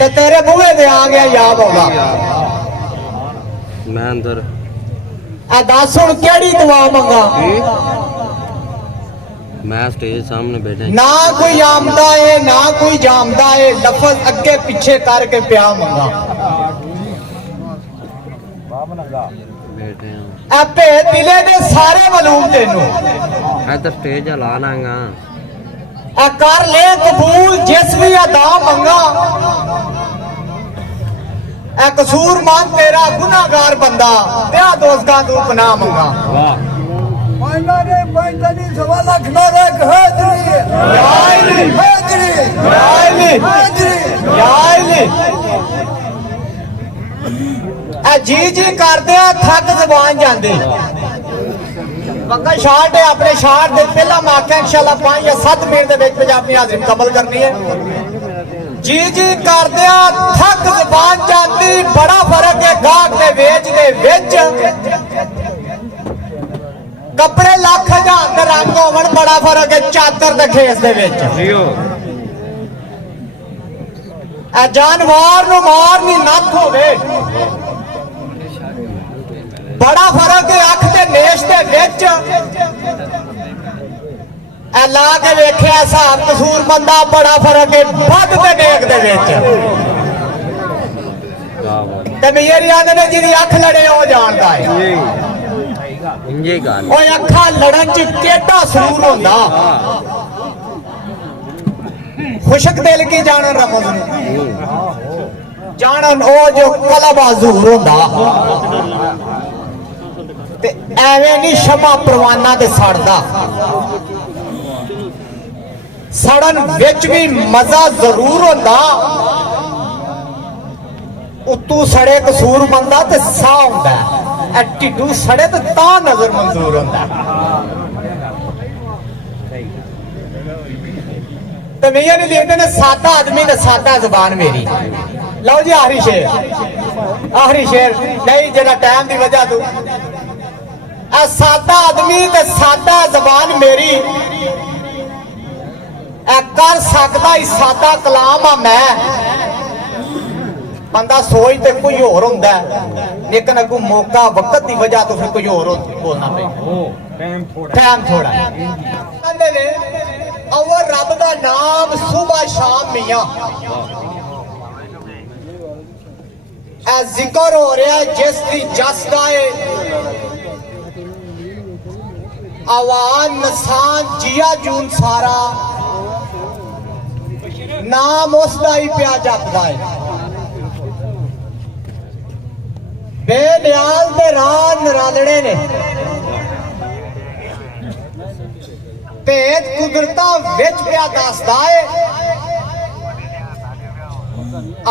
ते तेरे बूहे दे आ गया याद होगा मैं अंदर दस हुण केड़ी दुआ मंगा मैं स्टेज सामने बैठा ना कोई आमदा है ना कोई जामदा है लफज अगे पीछे करके प्या मंगा बैठे हैं आपे दिले दे सारे मालूम तेनू मैं तो स्टेज हलानागा कर ले कबूल जिस भी अदा मंगा कसूर मान तेरा गुनाहगार बंदा त्या दोस्तां तू पनाह मंगा वाह जी जी करते थक जबान जाती पक्का शार्ट है अपने शार्ट दे पहला मैं आख्या इंशाल्लाह 5 या 7 मिनट दे पंजाबी हाजिरी कबल करनी है जी जी करदे थक जबान जाती बड़ा फर्क है गाहक दे वेच दे विच कपड़े लख हजार दे रंग होवन बड़ा फर्क है चादर दे खेस दे विच जानवर नूं मारनी नथ होवे बड़ा फर्क है अख दे नेश दे विच ला के वेख्या हिसाब कसूर बंदा बड़ा फर्क है बद ते नेक दे विच ते मेरी आंदे ने जिहदी अख लड़े ओ जानदा है इंजे गल ओए अखा लड़न च केड़ा सूर होंदा खुशक दिल की जानन रमज जानन ओ जो कलब हजूर होंदा ते एवें नहीं शमा परवाना ते सड़दा सड़न विच भी मजा जरूर होंदा उतू सड़े कसूर बंदा ते सा होंदा टिड्डू सड़े तो ता नजर मंजूर होंदा तो मियां नहीं लिखते ने सादा आदमी ने सादा जबान मेरी लो जी आखिरी शेर नहीं जरा टाइम की वजह तू सादा आदमी ते सादा जबान मेरी कर सकता ही सादा कलाम आ मैं बंदा सोचते कोई होर होंदा लेकिन अगू मौका वक्त की वजह तो फिर कोई होर बोलना पे टाइम थोड़ा कहंदे ने अवर रब दा नाम सुबह शाम मियां ए जिक्र हो रहा है जिस दी जसदा है आवान नसान जिया जून सारा नाम उसदा ही प्या जपदा है बेनियाल दे राह नरालड़े ने भेद कुदरता विच पिया दसदा है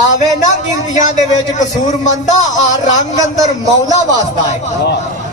आवे ना गिनतियां दे विच कसूर मंदा आ रंग अंदर मौला वासदा है